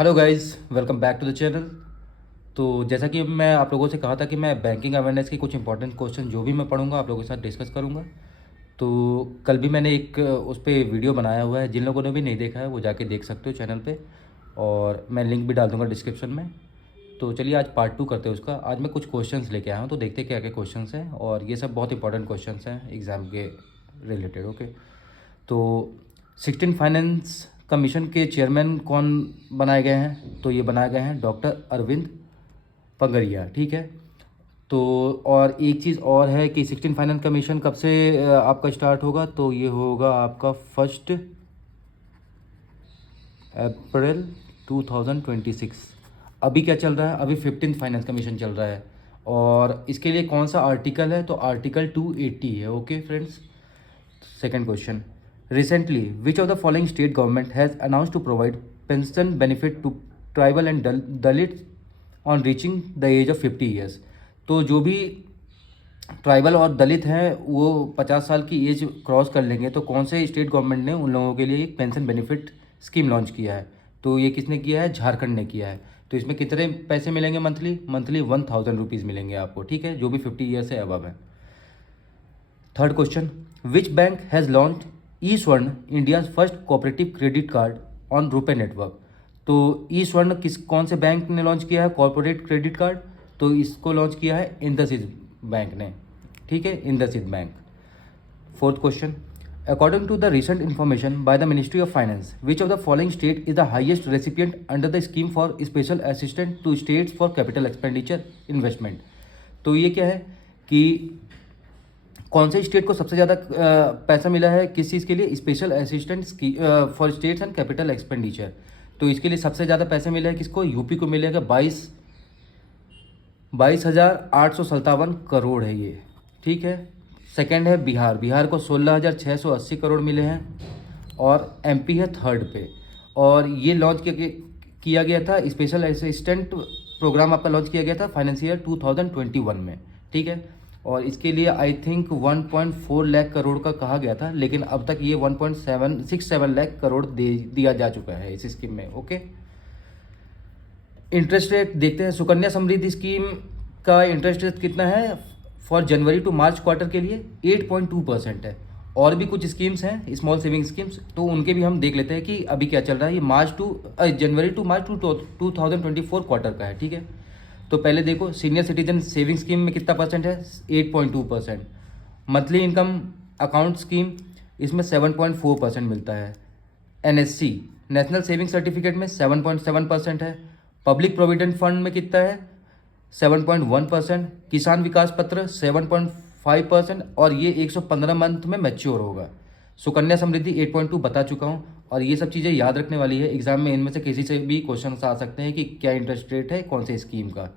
Hello guys, welcome back to the channel. तो जैसा कि मैं आप लोगों से कहा था कि मैं बैंकिंग अवेयरनेस के कुछ इंपॉर्टेंट क्वेश्चन जो भी मैं पढ़ूंगा आप लोगों के साथ डिस्कस करूंगा। तो कल भी मैंने एक उस पर वीडियो बनाया हुआ है, जिन लोगों ने भी नहीं देखा है वो जाके देख सकते हो चैनल पे, और मैं लिंक भी डाल दूंगा डिस्क्रिप्शन में। तो चलिए आज पार्ट 2 करते हैं उसका। आज मैं कुछ क्वेश्चंस लेके आया हूँ, तो देखते हैं क्या क्या क्वेश्चंस हैं, और ये सब बहुत इंपॉर्टेंट क्वेश्चंस हैं एग्ज़ाम के रिलेटेड। ओके। तो 16 फाइनेंस कमीशन के चेयरमैन कौन बनाए गए हैं? तो ये बनाए गए हैं डॉक्टर अरविंद पंगरिया। ठीक है। तो और एक चीज़ और है कि 16 फाइनेंस कमीशन कब से आपका स्टार्ट होगा? तो ये होगा आपका 1 अप्रैल 2026। अभी क्या चल रहा है? अभी 15th फाइनेंस कमीशन चल रहा है। और इसके लिए कौन सा आर्टिकल है? तो आर्टिकल 280 है। Okay friends. Second question. Recently, which of the following state government has announced to provide pension benefit to tribal and Dalits on reaching the age of 50 years? तो जो भी ट्राइबल और दलित हैं वो 50 साल की एज क्रॉस कर लेंगे, तो कौन से स्टेट गवर्नमेंट ने उन लोगों के लिए एक पेंशन बेनिफिट स्कीम लॉन्च किया है? तो ये किसने किया है? झारखंड ने किया है। तो इसमें कितने पैसे मिलेंगे? मंथली 1000 रुपीज़ मिलेंगे आपको। ठीक है, जो भी 50 ईयर से अबव है। Third question, which bank has launch e Swarna India first cooperative credit card on RuPay network? तो ई स्वर्ण कौन से बैंक ने लॉन्च किया है कॉरपोरेट क्रेडिट कार्ड? तो इसको लॉन्च किया है इंडसइंड बैंक ने। ठीक है, IndusInd bank. Fourth question, according to the recent information by the ministry of finance, which of the following state is the highest recipient under the scheme for special assistant to states for capital expenditure investment? तो ये क्या है कि कौन से state को सबसे ज़्यादा पैसा मिला है किस चीज़ के लिए? Special assistant for states and capital expenditure. तो इसके लिए सबसे ज़्यादा पैसे मिले हैं किसको? यूपी को मिलेगा 22,857 करोड़ है ये। ठीक है। सेकंड है बिहार। बिहार को 16,680 करोड़ मिले हैं। और एमपी है थर्ड पे। और ये लॉन्च किया गया था, स्पेशल असिस्टेंट प्रोग्राम आपका लॉन्च किया गया था फाइनेंशियल 2021 में। ठीक है। और इसके लिए आई थिंक 1.4 लाख करोड़ का कहा गया था, लेकिन अब तक ये 1.767 लाख करोड़ दिया जा चुका है इस स्कीम में। ओके। इंटरेस्ट रेट देखते हैं। सुकन्या समृद्धि स्कीम का इंटरेस्ट रेट कितना है for January to March quarter के लिए? 8.2% है। और भी कुछ स्कीम्स हैं स्मॉल सेविंग स्कीम्स, तो उनके भी हम देख लेते हैं कि अभी क्या चल रहा है। ये जनवरी टू मार्च 2024 क्वार्टर का है। ठीक है। तो पहले देखो, सीनियर सिटीजन सेविंग स्कीम में कितना परसेंट है? 8.2%। मंथली इनकम अकाउंट स्कीम, इसमें 7.4% मिलता है। एनएससी नेशनल सेविंग सर्टिफिकेट में 7.7% है। पब्लिक प्रोविडेंट फंड में कितना है? 7.1%। किसान विकास पत्र 7.5%, और ये 115 मंथ में मैच्योर होगा। सुकन्या समृद्धि 8.2 बता चुका हूँ। और ये सब चीज़ें याद रखने वाली है एग्जाम में, इनमें से किसी से भी क्वेश्चन आ सकते हैं कि क्या इंटरेस्ट रेट है कौन से स्कीम का,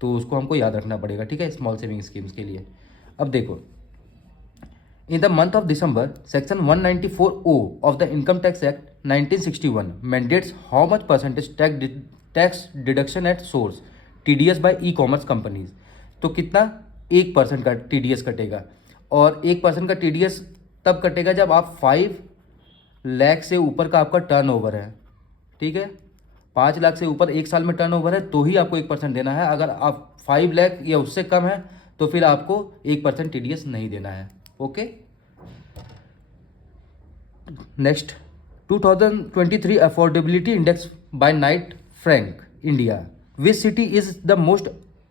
तो उसको हमको याद रखना पड़ेगा। ठीक है, स्मॉल सेविंग स्कीम्स के लिए। अब देखो, in the month of December section 194O of the income tax act 1961 mandates how much percentage tax deduction at source TDS by e commerce companies? तो कितना? 1% का टीडीएस कटेगा। और 1% का टीडीएस तब कटेगा जब आप 5 लाख से ऊपर का आपका टर्नओवर है। ठीक है, 5 लाख से ऊपर एक साल में टर्नओवर है तो ही आपको 1% देना है। अगर आप 5 लाख या उससे कम है तो फिर आपको 1% टीडीएस नहीं देना है। Okay. Next, 2023 affordability index bye Knight Frank India, which city is the most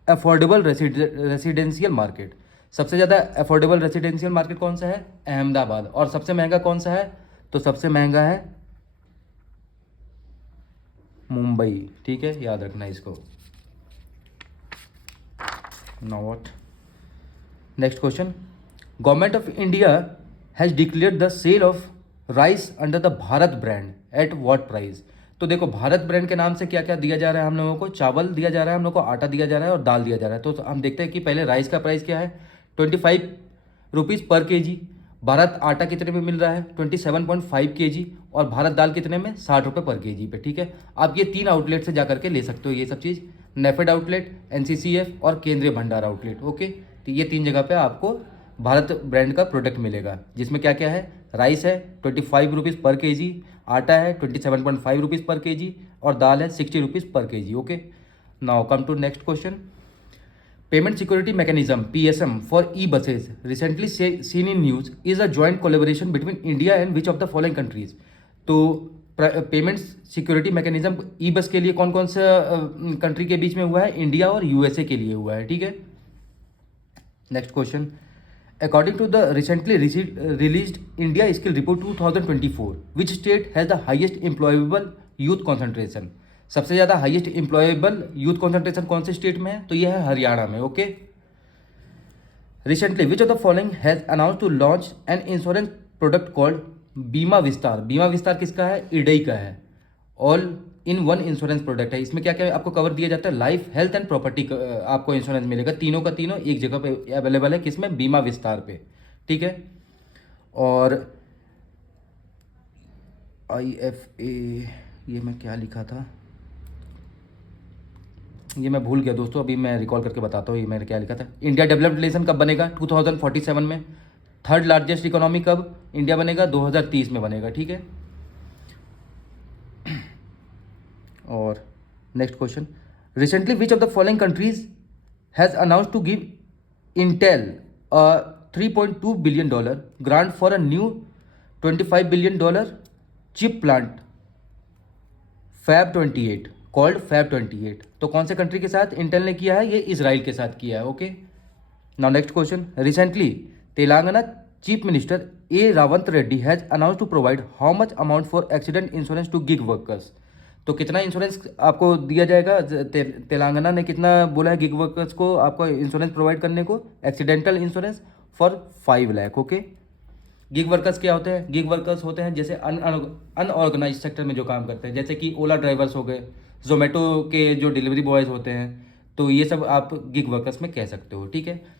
affordable residential market? सबसे ज़्यादा अफोर्डेबल रेसिडेंशियल मार्केट कौन सा है? अहमदाबाद। और सबसे महंगा कौन सा है? तो सबसे महंगा है मुंबई। ठीक है, याद रखना इसको। Now what? Next question, government of India has declared the sale of rice under the Bharat brand at what price? तो देखो, भारत ब्रांड के नाम से क्या क्या दिया जा रहा है हम लोगों को? चावल दिया जा रहा है हम लोग को, आटा दिया जा रहा है और दाल दिया जा रहा है। तो हम देखते हैं कि पहले राइस का प्राइस क्या है? 25 रुपीज़ पर केजी। भारत आटा कितने में मिल रहा है? 27.5 केजी। और भारत दाल कितने में? 60 रुपये पर केजी पे। ठीक है, आप ये 3 आउटलेट से जा करके ले सकते हो ये सब चीज़, नेफेड आउटलेट, एनसीसीएफ और केंद्रीय भंडार आउटलेट। ओके, तो ये 3 जगह पे आपको भारत ब्रांड का प्रोडक्ट मिलेगा, जिसमें क्या क्या है? राइस है 25 रुपीज़ पर केजी, आटा है 27.5 रुपीज़ पर केजी और दाल है 60 rupees per kg. Okay, now come to next question. Payment security mechanism PSM for e buses recently seen in news is a joint collaboration between India and which of the following countries. तो payment security mechanism e bus के लिए कौन कौन सा country के बीच में हुआ है? इंडिया और USA के लिए हुआ है। ठीक है, next question. According to the recently released India skill report 2024 which state has the highest employable youth concentration. सबसे ज़्यादा हाईएस्ट एम्प्लॉयबल यूथ कॉन्सेंट्रेशन कौन से स्टेट में है? तो यह है हरियाणा में। Okay, recently which of the following has announce to launch an insurance product called Bima Vistaar. Bima Vistaar किसका है? IRDAI का है। All in one insurance product है। इसमें क्या क्या आपको कवर दिया जाता है? लाइफ, हेल्थ एंड प्रॉपर्टी आपको इंश्योरेंस मिलेगा। तीनों का तीनों एक जगह पे अवेलेबल है। किसमें? बीमा विस्तार पे। ठीक है, और IFA, ये मैं क्या लिखा था, ये मैं भूल गया दोस्तों, अभी मैं रिकॉल करके बताता हूँ ये मैंने क्या लिखा था। इंडिया डेवलप्ड रिलेशन कब बनेगा? 2047 में। थर्ड लार्जेस्ट इकोनॉमी कब इंडिया बनेगा? 2030 में बनेगा। ठीक है, और next question. Recently which of the following countries has announce to give Intel $3.2 billion grant for a new $25 billion chip plant Fab 28 called Fab 28। तो कौन से कंट्री के साथ इंटेल ने किया है? ये इजराइल के साथ किया है। Okay, now next question. Recently Telangana chief minister A Revanth Reddy has announce to provide how much amount for accident insurance to gig workers. तो कितना इंश्योरेंस आपको दिया जाएगा? तेलंगाना ने कितना बोला है गिग वर्कर्स को आपको इंश्योरेंस प्रोवाइड करने को? Accidental insurance for 5 lakh. Okay, gig workers क्या होते हैं? गिग वर्कर्स होते हैं जैसे अनऑर्गेनाइज सेक्टर में जो काम करते हैं, जैसे कि ओला ड्राइवर्स हो गए, जोमेटो के जो डिलीवरी बॉयज़ होते हैं, तो ये सब आप गिग वर्कर्स में कह सकते हो। ठीक है,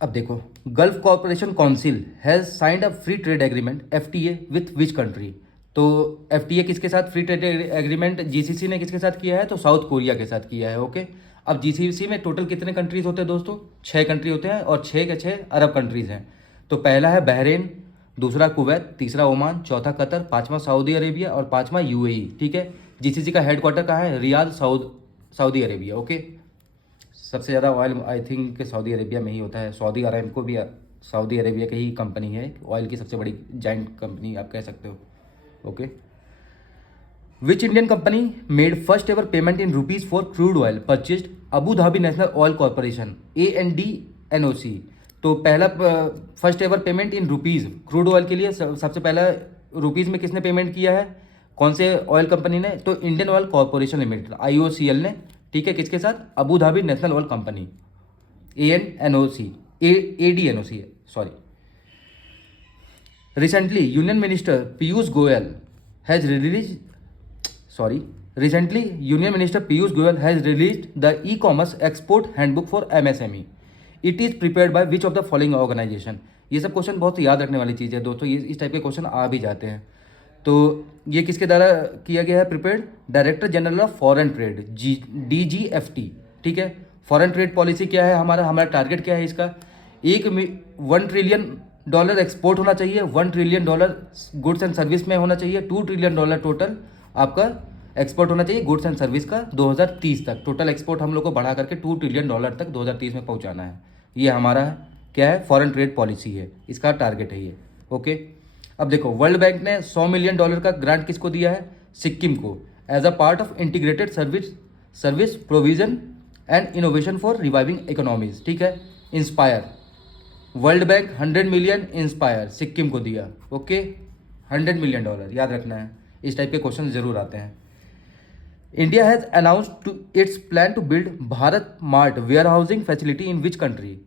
अब देखो, gulf corporation council has signed a free trade agreement FTA with which country. तो FTA किसके साथ फ्री ट्रेड एग्रीमेंट GCC ने किसके साथ किया है? तो साउथ कोरिया के साथ किया है। ओके, अब GCC में टोटल कितने कंट्रीज होते हैं दोस्तों? 6 कंट्री होते हैं और 6 के 6 अरब कंट्रीज हैं। तो पहला है बहरेन, दूसरा कुवैत, तीसरा ओमान, चौथा कतर, पांचवा सऊदी अरेबिया और पांचवा UAE। ठीक है, GCC का हेडक्वार्टर कहाँ है? Riyadh, Saudi Arabia. ओके, सबसे ज़्यादा oil I think Saudi Arabia में ही होता है। सऊदी अरेबिया को भी सऊदी अरेबिया की ही कंपनी है, ऑयल की सबसे बड़ी जाइंट कंपनी आप कह सकते हो। Okay, which Indian company made first ever payment in rupees for crude oil purchased Abu Dhabi national oil corporation ANDNOC। तो पहला first ever payment in rupees crude oil के लिए सबसे पहला रुपीज़ में किसने पेमेंट किया है? कौन से ऑयल कंपनी ने? तो Indian Oil Corporation Limited IOCL ने। ठीक है, किसके साथ? Abu Dhabi national oil company ADNOC, sorry. Recently union minister Piyush Goyal has released the e commerce export handbook for MSME। It is prepared by which of the following organization. ये सब question बहुत याद रखने वाली चीज़ है दोस्तों, ये इस टाइप के क्वेश्चन आ भी जाते हैं। तो ये किसके द्वारा किया गया है prepared? Director general of foreign trade DGFT। ठीक है, फॉरेन ट्रेड पॉलिसी क्या है? हमारा टारगेट क्या है इसका? $1 ट्रिलियन एक्सपोर्ट होना चाहिए, $1 ट्रिलियन गुड्स एंड सर्विस में होना चाहिए, $2 ट्रिलियन टोटल आपका एक्सपोर्ट होना चाहिए गुड्स एंड सर्विस का 2030 तक। टोटल एक्सपोर्ट हम लोग को बढ़ा करके $2 ट्रिलियन तक 2030 में पहुंचाना है। ये हमारा क्या है? फॉरेन ट्रेड पॉलिसी है, इसका टारगेट है ये। ओके, अब देखो, वर्ल्ड बैंक ने $100 मिलियन का ग्रांट किसको दिया है? सिक्किम को, as a part of integrated service provision and innovation for reviving economies. ठीक है, INSPIRE, world bank 100 million INSPIRE Sikkim को दिया। ओके, $100 मिलियन याद रखना है, इस टाइप के क्वेश्चन जरूर आते हैं। India has announced to its plan to build Bharat mart warehousing facility in which country?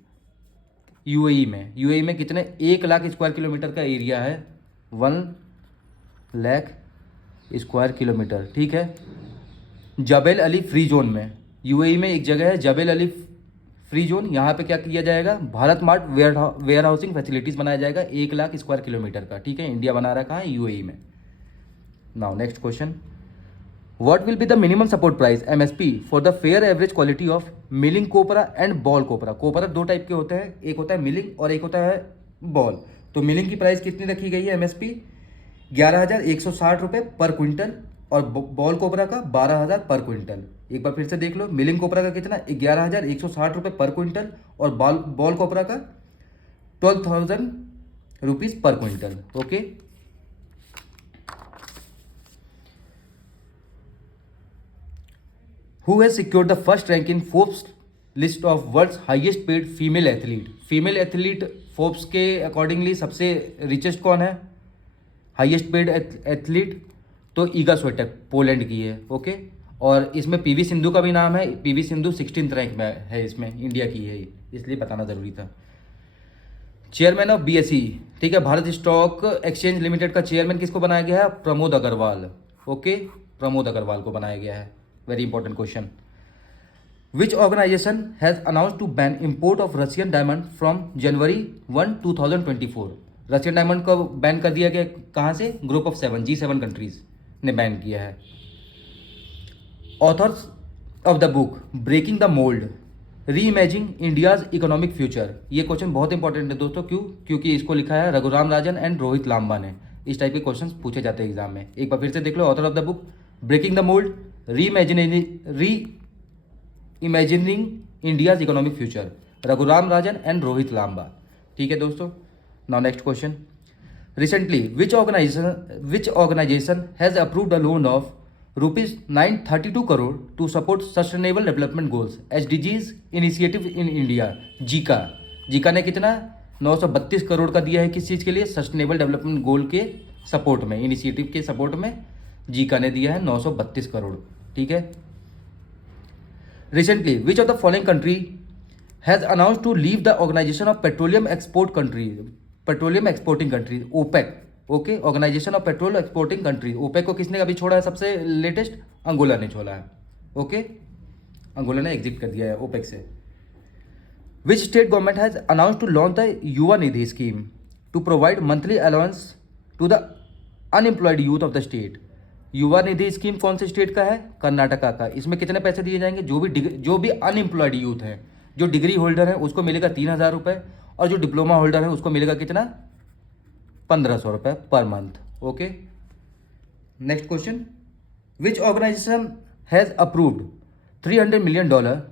UAE में। UAE में कितने? 1 लाख स्क्वायर किलोमीटर का एरिया है, 1 लाख स्क्वायर किलोमीटर। ठीक है, जबेल अली फ्री जोन में, UAE में एक जगह है जबेल अली फ्री जोन, यहाँ पे क्या किया जाएगा? Bharat mart warehousing facilities बनाया जाएगा 1 लाख स्क्वायर किलोमीटर का। ठीक है, इंडिया बना रखा है UAE में। Now next question. What will be the minimum support price MSP for the fair average quality of milling copra and ball copra. Copra दो टाइप के होते हैं, एक होता है मिलिंग और एक होता है बॉल। तो मिलिंग की प्राइस कितनी रखी गई है MSP 11,160 रुपये पर क्विंटल और बॉल कोपरा का 12,000 पर क्विंटल। एक बार फिर से देख लो, मिलिंग कोपरा का कितना 11,160 रुपये पर क्विंटल और बॉल कोपरा का 12,000 रुपीज़ पर quintal. Okay, who has secured the first rank in Forbes list of world's highest paid female athlete. Female athlete Forbes के अकॉर्डिंगली सबसे रिचेस्ट कौन है, हाईएस्ट पेड एथलीट? तो ईगा स्विएटेक पोलैंड की है। ओके, और इसमें PV सिंधु का भी नाम है। PV सिंधु 16th रैंक में है, इसमें इंडिया की है, इसलिए बताना ज़रूरी था। चेयरमैन ऑफ BSE, ठीक है, भारत स्टॉक एक्सचेंज लिमिटेड का चेयरमैन किसको बनाया गया है? प्रमोद अग्रवाल। ओके, प्रमोद अग्रवाल को बनाया गया है। Very important question. Which organisation has announce to ban import of Russian diamond from January 1, 2024। Russian diamond को बैन कर दिया गया, कहाँ से? ग्रुप ऑफ 7 G7 कंट्रीज ने बैन किया है। Authors of the book breaking the mould re imaging India's economic future. ये क्वेश्चन बहुत इंपॉर्टेंट है दोस्तों, क्यों? क्योंकि इसको लिखा है रघुराम राजन एंड रोहित लांबा ने। इस टाइप के क्वेश्चंस पूछे जाते हैं एग्जाम में। एक बार फिर से देख लो, author of the book breaking the mould reimagining India's economic future, Raghuram Rajan and Rohit Lamba. ठीक है दोस्तों, now next question. Recently which organisation has approved a loan of ₹932 crore to support sustainable development goals SDGs initiative in India. JICA ने कितना 932 करोड़ का दिया है, किस चीज़ के लिए? सस्टेनेबल डेवलपमेंट गोल के सपोर्ट में, इनिशिएटिव के सपोर्ट में जीका ने दिया है 932 करोड़। ठीक है। Recently which of the following country has announce to leave the organisation of petroleum exporting countries OPEC। Okay, organisation of petrol exporting countries OPEC को किसने अभी छोड़ा है? सबसे लेटेस्ट अंगोला ने छोड़ा है। ओके, अंगोला ने एग्जिट कर दिया है OPEC से। Which state government has announce to launch the Yuva Nidhi scheme to provide monthly allowance to the unemployed youth of the state. Yuva Nidhi scheme कौन से स्टेट का है? कर्नाटका का। इसमें कितने पैसे दिए जाएंगे? जो भी अनएम्प्लॉयड यूथ है, जो डिग्री होल्डर है, उसको मिलेगा 3,000 रुपये, और जो डिप्लोमा होल्डर है उसको मिलेगा कितना? 1,500 रुपये पर month. Okay, next question. Which organisation has approved $300 million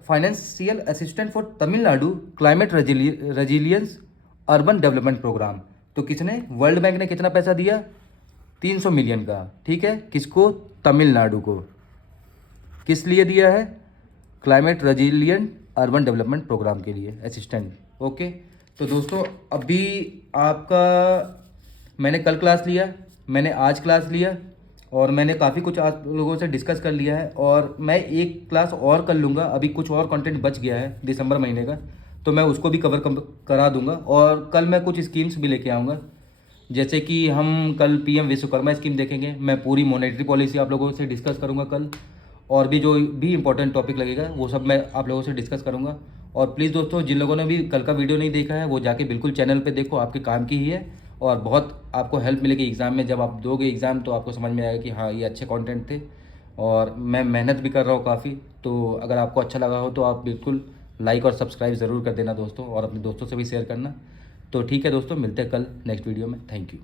financial assistant for Tamil Nadu climate resilience urban development programme. तो किसने? वर्ल्ड बैंक ने कितना पैसा दिया? 300 मिलियन का। ठीक है, किसको? तमिलनाडु को। किस लिए दिया है? Climate resilient urban development programme के लिए असिस्टेंट। ओके, तो दोस्तों अभी आपका मैंने कल क्लास लिया, मैंने आज क्लास लिया, और मैंने काफ़ी कुछ आप लोगों से डिस्कस कर लिया है, और मैं एक क्लास और कर लूँगा। अभी कुछ और कंटेंट बच गया है दिसंबर महीने का, तो मैं उसको भी कवर करा दूंगा। और कल मैं कुछ स्कीम्स भी लेके आऊँगा, जैसे कि हम कल PM विश्वकर्मा स्कीम देखेंगे। मैं पूरी मॉनेटरी पॉलिसी आप लोगों से डिस्कस करूँगा कल, और भी जो भी इंपॉर्टेंट टॉपिक लगेगा वो सब मैं आप लोगों से डिस्कस करूँगा। और प्लीज़ दोस्तों, जिन लोगों ने भी कल का वीडियो नहीं देखा है वो जाके बिल्कुल चैनल पे देखो, आपके काम की ही है, और बहुत आपको हेल्प मिलेगी एग्ज़ाम में। जब आप दोगे एग्ज़ाम तो आपको समझ में आएगा कि हाँ, ये अच्छे कंटेंट थे, और मैं मेहनत भी कर रहा हूँ काफ़ी। तो अगर आपको अच्छा लगा हो तो आप बिल्कुल लाइक और सब्सक्राइब ज़रूर कर देना दोस्तों, और अपने दोस्तों से भी शेयर करना। तो ठीक है दोस्तों, मिलते हैं कल नेक्स्ट वीडियो में। Thank you.